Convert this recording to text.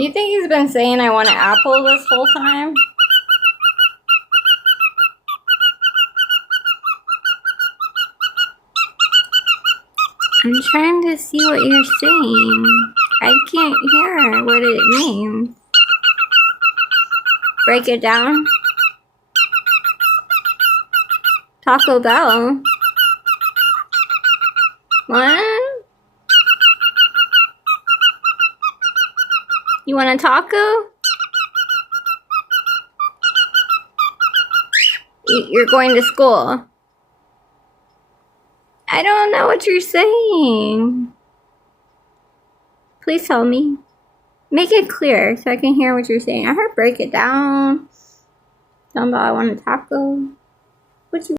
You think he's been saying I want an apple this whole time? I'm trying to see what you're saying. I can't hear what it means. Break it down. Taco Bell. What? You want a taco? You're going to school. I don't know what you're saying. Please tell me. Make it clear so I can hear what you're saying. I heard break it down. Something about I want a taco. What you